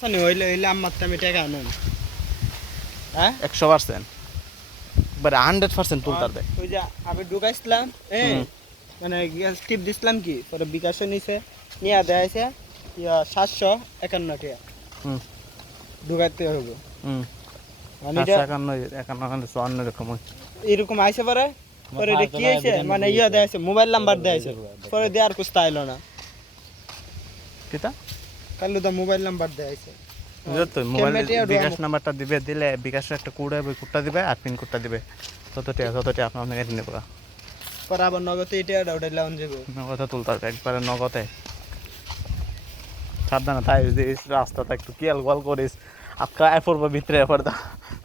হইলে হইলে আমার তো আমি টাকা আনেন হ্যাঁ 100% বাট 100% তুলতার দেয়। ওই যে আমি ঢুকাইছিলাম মানে টিপ দিছিলাম কি পরে বিকাশে নিছে নিয়ে দেয়াইছে 751 টাকা ঢুকাইতে হবে মানে এটা 51 এরকম এরকম আইছে পরে পরে এটা কি হয়েছে মানে দেয়াইছে মোবাইল নাম্বার দেয়াইছে পরে দেওয়ার কুস্তা আইলো না কিতা কালু তো মোবাইল নাম্বার দেয়াইছে তো মোবাইল বিকাশ নাম্বারটা দিবে, দিলে বিকাশের একটা কোড হবে, কোডটা দিবে আর পিন কোডটা দিবে, তত টাকা আপনার কেটে নেব। পরে আবার নগদে এটা ওটা লাউন যাবে, নগদে তুলতে হবে একবারে নগদে। সাবধানে তাই রাস্তাটা একটু কেয়াল গোয়াল করিস, আজকে পড়বো ভিতরে এবার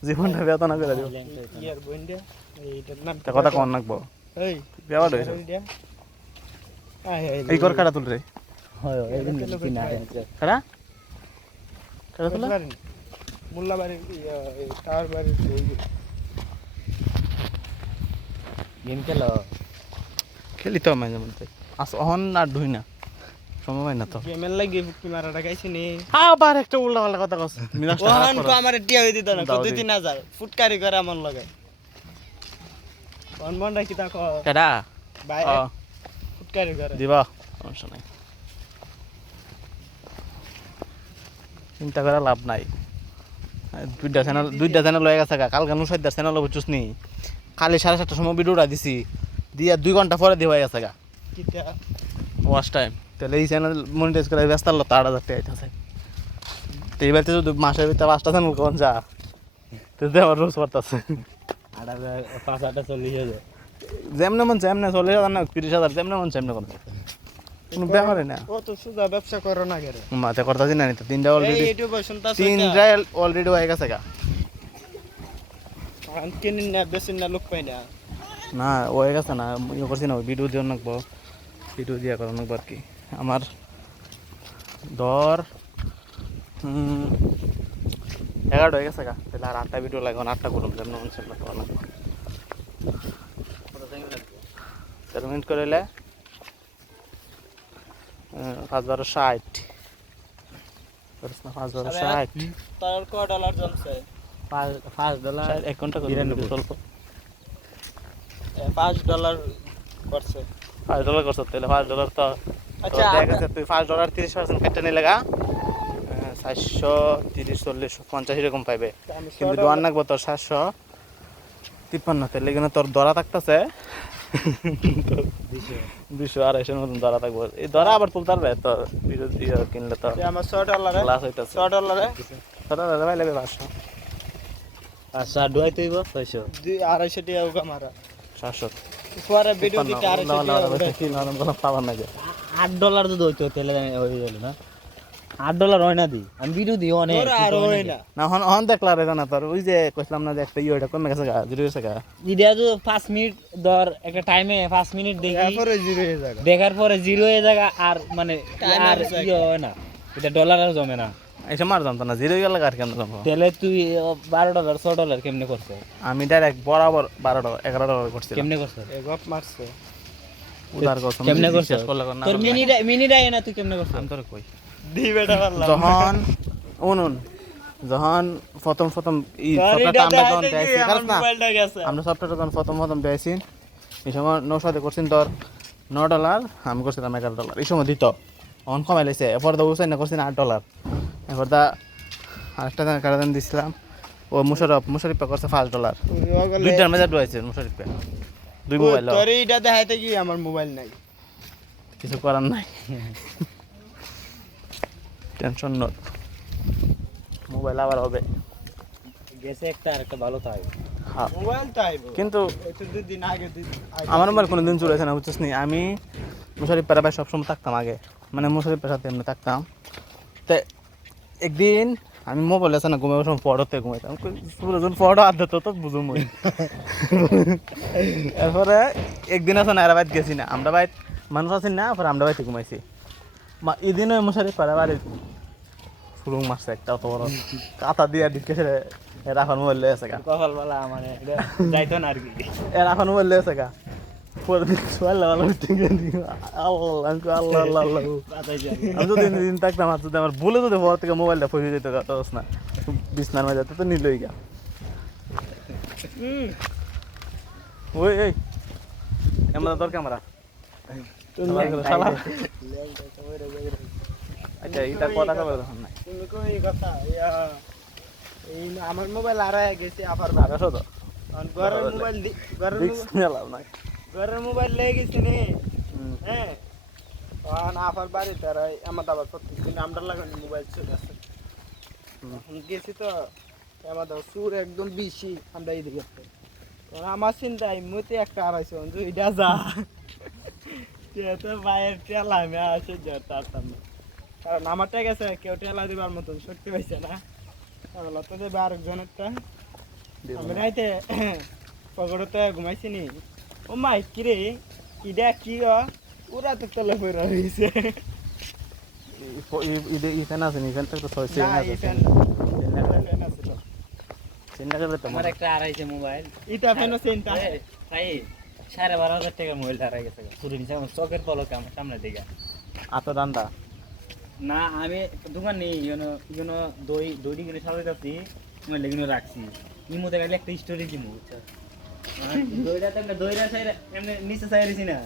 জীবনটা বেতনা করে দিব। ইয়ার বইন্ডা এইটার নাম কথা কম রাখবো এই বেওয়ার হয়েছে এই কর কাটা তুল রে কারা কারা তুল মোল্লা বাড়ি টাওয়ার বাড়ি গেম খেলো খেলি তো মাঝে মধ্যে অহন আর ধুই না সময় হয় না তো গেমের লাগি কি মারাটা গাইছি নি আবার একটা উল্টা পাল্টা কথা কস ওহন কো আমারে টিয়া হই দিত না 2-3000 ফুটকারি করে আমার লাগে কোন মন রাখি তা কো কেডা ভাই ফুটকারি করে দিবা সমস্যা নাই, চিন্তা করে লাভ নাই। দুইটা চ্যানেল হয়ে গেছে কালকে নুসাইদার চ্যানেল বুঝছিস নি, কালি 7:30টার সময় ভিডিওটা দিছি দিয়া 2 ঘন্টা পরে দিয়ে হয়ে গেছে কিটা ওয়াচ টাইম। তাহলে এই চ্যানেল মনিটাইজ করে ব্যস্ত হলো 8,000 টাকা আইতাছে। তো এইবার তো যদি মাসের ভিতরে 5টা চ্যানেল কোন যা তো আমার রোজ পড়তাছে 5-8টা 40 হয়ে যায় যেমনে মন যেমনে 40,000 না 30,000 যেমনে মন যেমনে কোন কোনো ব্যাপারই না। ও তো সুদা ব্যবসা করো না গেরে মাতে করতাছি না তো তিনটা অলরেডি ইউটিউবে শুনতাছ তিনটা অলরেডি হয়ে গেছে কিনিন না বেশিন না লোক পাই না না হয়ে গেছে না ইয়ে করছি না ভিডিও দিয়ে নাকবো, ভিডিও দিয়া করানো আর কি। আমার ধর 11টা হয়ে গেছে তাহলে আর 8টা ভিডিও লাগবে, 8টা করুন যেমন মন সেমন করানো 4 মিনিট করিলে 5,1260 তার কত ডলার জমছে $5 1 ঘন্টা করে চলব $5 করছে $5 করছ তাহলে $5 তো আচ্ছা দেখা গেছে তুই $5 30% কেটে নিলে 430 40 50 এরকম পাইবে, কিন্তু দোয়ান লাগবো তোর 753 তাহলে এখানে তোর ধরা থাকতেছে 200-250 মতন ধরা থাকবো। এই ধরা আবার তুলতে পারবে তো ভিডিও দিয়ে কিনলে তো আমার $100 ক্লাস হইতেছে $100 পাইলে 500 আচ্ছা ডুয়াই তৈব 600 250 টাকা ওগা মারা 700 পরে ভিডিও দিতে 250 টাকা কি নাম বলা পাবার না যে $8 তো দইতো তেলে হয়ে গেল না $8 হয় না দি আমি ভিডিও দিও অনেক ওর আর হয় না না হন দেখলা রে না তোর ওই যে কইছিলাম না যে একটা ইয়েটা কমে গেছে জিরো গেছে ইডিয়া তো 5 মিনিট ধর একটা টাইমে 5 মিনিট দেখি তারপরে জিরো হয়ে যায় দেখার পরে 0 হয়ে যায় আর মানে আর ইয়ে হয় না, এটা ডলার আর জমে না। এসে মার জানতো না জিরো গেল আর কেমন জমা তেলে তুই $12 $6 কেমনে করছো? আমি ডাইরেক্ট বরাবর $12 $11 করছি কেমনে করছো? এ গপ মারছে উদার কসম কেমনে করছো? শেষ করলে না তোর মিনি ডাই না তুই কেমনে করছো? আমি তোর কই দি বেটা পারলাম যখন যখন প্রথম ই সফটওয়্যারটা আমরা যখন দেইছি কারণ না মোবাইলটা গেছে আমরা সফটওয়্যারটা যখন প্রথম দেইছি এই সময় নৌসাদে করছেন তোর $9, আমি করছিলাম $11 এই সময় দিত অন কমাই লাইছে। এরপর তো উসাই না করছেন $8, এরপর দা আরেকটা কারণ দিছিলাম ও মুশারিফা করছে $5 দুইটার মেজা ডুয়াইছে মুশারিফা দুই মোবাইল তোর এইটা দেখাইতে কি আমার মোবাইল নাই কিছু করার নাই টেনশন নট মোবাইল আবার হবে গেছে একটা আর একটা ভালো তাই হ্যাঁ মোবাইল তো আইবো কিন্তু একটু দুই দিন আগে আমার মোবাইল কোনোদিন চলে আসে না বুঝছিস নি। আমি মুশারিফ পাড়া ভাই সবসময় থাকতাম আগে, মানে মুশারিফের সাথে এমনি থাকতাম। তো একদিন আমি মোবাইল আছে না ঘুমাবার সময় পড়তে ঘুমাইতাম যখন পড়ো আদত তো বুঝুম ওই এরপরে একদিন আছে না এরা বাইত গেছি না আমরা বাইত মানুষ আছি না পরে আমরা বাইতে ঘুমাইছি এদিন ওই মুশারিফ পাড়া বাড়ি ফুলুং মারছে একটা অত বড় কাতা দিয়া ঢুকে এর এখন মোবাইল লয়ে আছে গা কপাল বলা মানে যাইতো না আর কি এর এখন মোবাইল লয়ে আছে গা পরে সোয়াল্লা ভালো আল্লাহ আল্লাহ আল্লাহ আল্লাহ আমি যদি দিন থাকতাম আর যদি আমার বলে যদি পর থেকে মোবাইলটা ফসে যেত দোস না বিছনার মাঝে তো নিলই গা ওই এই এমন তোর ক্যামেরা আচ্ছা এটা কথা কবে তখন নাই তুমি কই কথা এই আমার মোবাইল হারায় গেছে আবার আকাশও তো ঘরের মোবাইল ঘরের মোবাইল লেগে গেছে নি হ্যাঁ তখন আবার বাড়িতে আর আমার আবার প্রত্যেকদিন আমরা লাগানো মোবাইল চলে আসে এখন গেছি তো আমাদের সুর একদম বেশি আমরা এদিকে তখন আমার চিন্তায় মতে একটা আড়াইশো এটা যা তো বাইরের টেলা আমি আসে যেতাম না কারণ আমারটা গেছে কেউ টেলা দিবার মতন শক্তি পাইছে না তো দেবে আরেকজনেরটা আমি রাইতে পকড়তে ঘুমাইছি নি ও মাই কিরে ইডা কি ওরা তো তলে পড়ে রয়েছে ইফেন আছে ইফেনটা তো ছয় চিন্তা করলে তো আমার একটা আড়াইছে মোবাইল এটা ফেনো সেন্টা ভাই 12,500 টাকা মোবাইল হারাই গেছে চুরি নিছে আমার চোখের পলকে আমার সামনে দিকে আতো দান্দা না আমি দোকান নেই ইগনো দই দই কিনে সাজাই যাচ্ছি মোবাইল কিনে রাখছি ইমোতে গেলে একটা স্টোরি দিমু বুঝছো দইটা তো আমরা দইরা সাইরা এমনি নিচে সাইরেছি না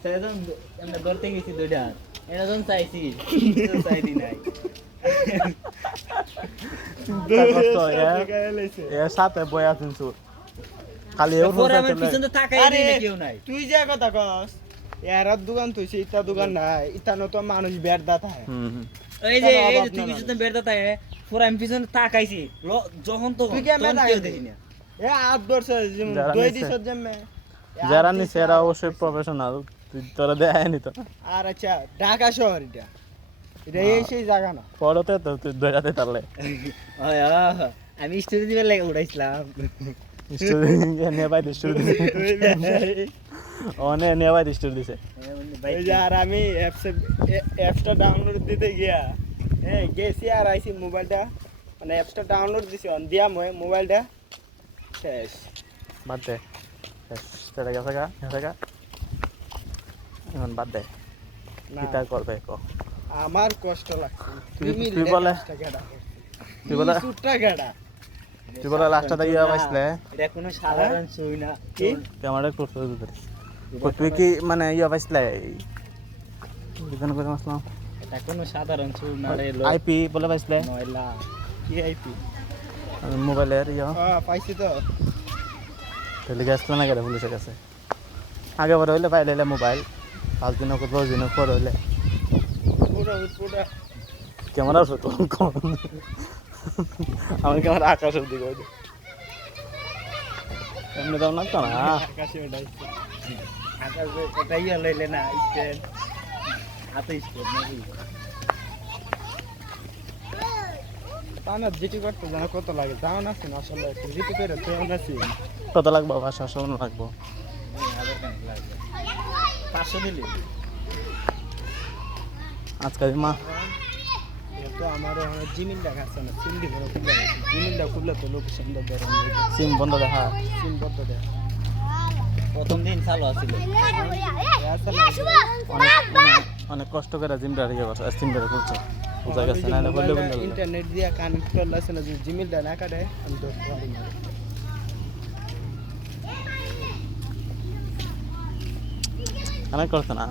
সাইরা তো আমরা ধরতে গেছি দইটা এটা যখন চাইছি চাইদি নাই এর সাথে বই আছেন সুর খালি পিছনে তাকাই না কেউ নাই তুই যে কথা কস এর দোকান তুইছে ইটা দোকান নাই ইটা তো মানুষ বেড়দা থাকে এই যে তুই পিছনে বেড়দা থাকে পুরো আমি পিছনে তাকাইছি যখন তো তুই কেমন কেউ দেখি না এ আট বছর যেমন দই দিছ জেমে যারা নিছে এরা অবশ্যই প্রফেশনাল তুই তোরা দেয়নি তো আর আচ্ছা ঢাকা শহর এটা এটা এই সেই জায়গা না পড়তে তো তুই দইরাতে তাহলে আমি স্টোরি দিবার লাগে উড়াইছিলাম স্টুডেন্ট নিয়ে বাইরে স্টুডেন্ট অনে নিয়ে বাইরে স্টুডেন্ট দিছে এই যে আর আমি অ্যাপসটা ডাউনলোড দিতে গিয়া গেছি আর আইসি মোবাইলটা মানে অ্যাপসটা ডাউনলোড দিছি অন দিয়া মোবাইলটা শেষ বাদ দে সেটা গেছে গা এখন বাদ দে না কিতা করবে কো আমার কষ্ট লাগছে তুই বলে তুই বলে টাকাটা তুই বলে লাস্টটা ইয়া পাইছিলে এটা কোনো সাধারণ ছবি না কি ক্যামেরা করতে তুই কি মানে ইয়া পাইছিলে বিধান করে আসলাম এটা কোনো সাধারণ ছবি না রে আইপি বলে পাইছিলে নয়লা কি আইপি মোবাইলের ইয়া পাইছি তো তাহলে গেছিল না কেন পুলিশের কাছে আগে পরে হইলে পাইলে মোবাইল 5 দিন হোক 10 দিন হোক পরে হইলে পুরো ক্যামেরা তো আমার ক্যামেরা আকাশের দিকে ওই এমনি দাম লাগতো না আকাশে উঠাইছে আকাশে ওটাই লইলে না স্ট্যান্ড হাতে স্ট্যান্ড নাকি তানা জিটি করতে জানা কত লাগে জানা না আছে আসলে জিটি করে তো আছি কত লাগবে 500 লাগবো 500 দিলে আজকাল মা তো আমার জিমিল দেখাচ্ছে না সিম দিব না খুললে জিমিলটা খুললে তো লোকেশন ধরে সিম বন্ধ দেখা সিম বন্ধ দেয় প্রথম দিন চালু আছিল অনেক কষ্ট করে জিমটা রেখে বসে সিমটা করছে বোঝা গেছে না বললে বললে ইন্টারনেট দিয়ে কানেক্ট করলে আছে না যে জিমিলটা না কাটে আমি তো পারি না কানেক্ট করতে না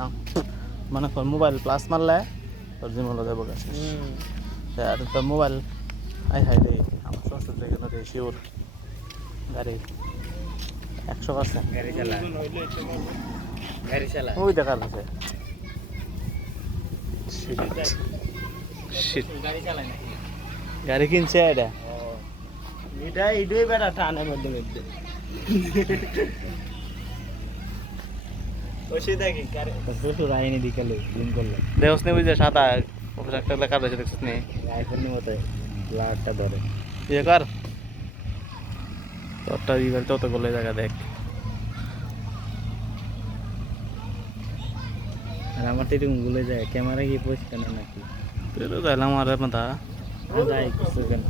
মানে মোবাইল প্লাস মারলে তোর জিম হলো যাবো গেছে আর তোর মোবাইল আই হাই রে আমার সস্তা থেকে রে শিওর গাড়ি 100% গাড়ি চালা ওই দেখা যাচ্ছে গাড়ি চালায় না গাড়ি কিনছে এটা এটাই বেটা টানের মধ্যে মধ্যে ওসে দেখি প্রচুর আইনি দিকালো জুম করলো দেওস নে বুঝে সাদা একটা লেখা রয়েছে দেখছিস নি আইফোনের মতো ব্লাডটা ধরে ইয়ে কর তোরটা এবার যত গলে জায়গা দেখ আর আমার তো এরকম ভুলে যায় ক্যামেরা কি পরিষ্কার না নাকি তুই তো যাইলাম আর মাথা যাই কিছু কেন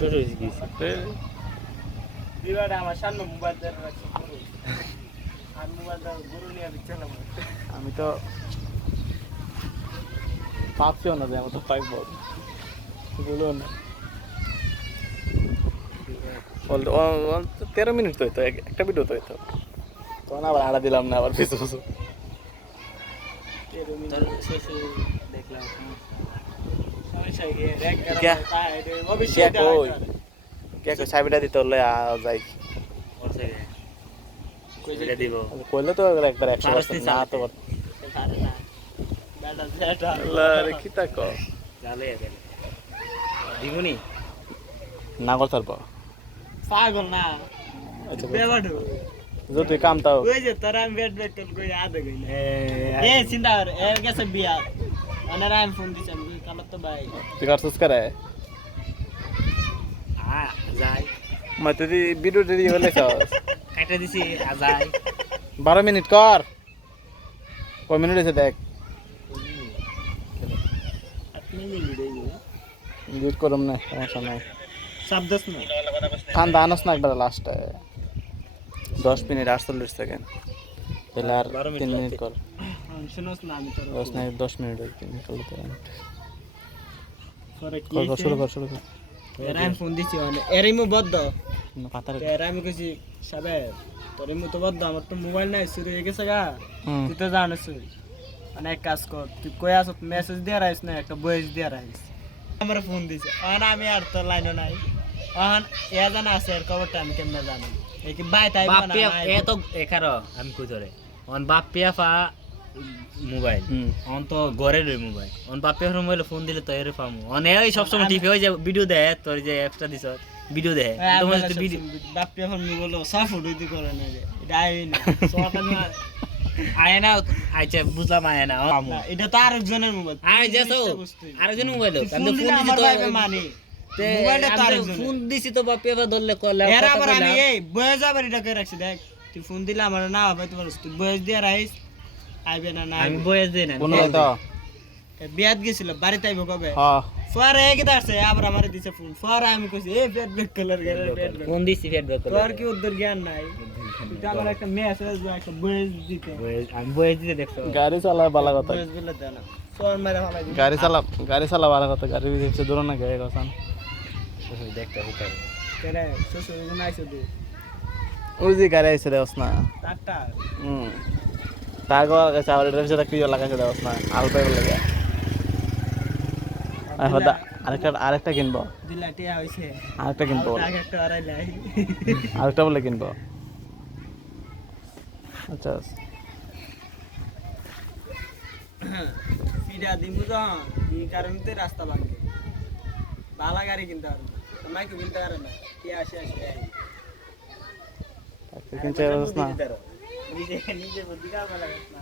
ছোট হয়েছে গেছি দিবাটা আমার সামনে মোবাইল ধরে রাখছি আর মোবাইলটা গরু নিয়ে দিচ্ছিলাম আমি তো ভাবছিও না যে আমার তো পাইব বলো না বলতো 13 মিনিট তো হইতো একটা ভিডিও তো হইতো তখন আবার আড়া দিলাম না আবার পিছু পিছু তোর শেষে দেখলাম সমস্যা কি র্যাক क्या? করা অবশ্যই क्या कोई क्या कोई চাবিটা দিতে হলে যাই ওর থেকে কইলে দিব কইলে তো একবার 100% না তো পারে না বেটা বেটা আল্লাহ রে কি তা কো জালে গেল দিবনি না করতে পারবো পাগল না আচ্ছা বেবাডু जो তুই কাম তাও ওই যে তোরা আমি বেট বেট করে আদে গইলা এ চিন্তা কর এর গেছে বিয়া ওনারা আমি ফোন দিছি আমি কালত তো ভাই তুই করছিস করে যাই মই তুই ভিডিও রেডি হলে কাটা দিছি যাই 12 মিনিট কর কয় মিনিট হয়েছে দেখ আপনি ভিডিও ইউজ করুম না সমস্যা নাই শব্দস না ঠান্ডা আনস না একবার লাস্টে 10 মিনিট 48 সেকেন্ড তাহলে আর 3 মিনিট কর শুনোস না আমি তোর 10 না 10 মিনিট হইছে নিকল তো পরে কি কর শুরু কর এর আমি ফোন দিছি মানে এরই মু বদ্ধ না পাতার এর আমি কইছি সবে তোর মু তো বদ্ধ আমার তো মোবাইল নাই শুরু হয়ে গেছে গা হুম তুই তো জানিস অনেক কাজ কর তুই কই আসত মেসেজ দিয়ে রাখিস না একটা ভয়েস দিয়ে রাখিস আমার ফোন দিছে অন আমি আর তোর লাইনও নাই অন এ জানা আছে এর খবরটা আমি কেমনে জানি এই কি বাই তাই বানা বাপ্পিয়া এ তো এখার আমি কই ধরে অন বাপ্পিয়া ফা মোবাইল হুম অন তো ঘরের মোবাইল অন বাপ্পিয়া মোবাইলে ফোন দিলে তো এরে পামু অন এই সব সময় টিপে ওই যে ভিডিও দেয় তোর যে অ্যাপটা দিছ ভিডিও দেয় তোমার যদি ভিডিও বাপ্পি এখন মি বললো সব ফুট হইতে করে না রে এটা আই না সটা না আয় না আচ্ছা বুঝলাম আয় না পামু না, এটা তো আরেকজনের মোবাইল আয় যাছো আরেকজন মোবাইল আমি তো ফোন ফোন দিছি দিছি তো তো মানে মোবাইলটা তো আরেকজনের ফোন দিছি তো বাপ্পিয়া ধরলে কল এর আবার আমি এই বয়স আবার এটা করে রাখছি দেখ তুই ফোন দিলে আমার না হবে তোমার তুই বয়স দিয়ে রাখিস আইবে না না আমি বয়স দেই না কোন তো বিয়াত গেছিল বাড়িতে আইব কবে হ্যাঁ পরে কি আসছে আবার আমার দিছে ফোন পরে আমি কইছি এই পেট বেক কালার গেল পেট বেক ফোন দিছি ফিডব্যাক করে তোর কি উদ্ধার জ্ঞান নাই তুই আমার একটা মেসেজ বা একটা বয়স দিতে আমি বয়স দিতে দেখছো গাড়ি চালা ভালো কথা বয়স বলে দেয় না তোর মেরে ফলাই দিবি গাড়ি চালা ভালো কথা গাড়ি দিচ্ছে দূর না গায়ে কথা দেখতে হবে কেরে শ্বশুর গুণ আইছে তুই ওই যে গাড়ি আইছে দেওস না টাটা হুম তারপর চাওয়ার ড্রাইভ সাথে কি লাগাইছে দেওস না আল পাই লাগে আরেকটা কিনবো দিলা টিয়া হইছে আরেকটা কিনবো আগে একটা আড়াই লাই আরেকটা বলে কিনবো আচ্ছা সিডা দিমু তো এই কারণে রাস্তা ভাঙবে ভালো গাড়ি কিনতে পারবো মাইকে কিনতে পারে না টিয়া আসে আসে কিনতে পারস না নিজে নিজে বুদ্ধি কামে লাগাস না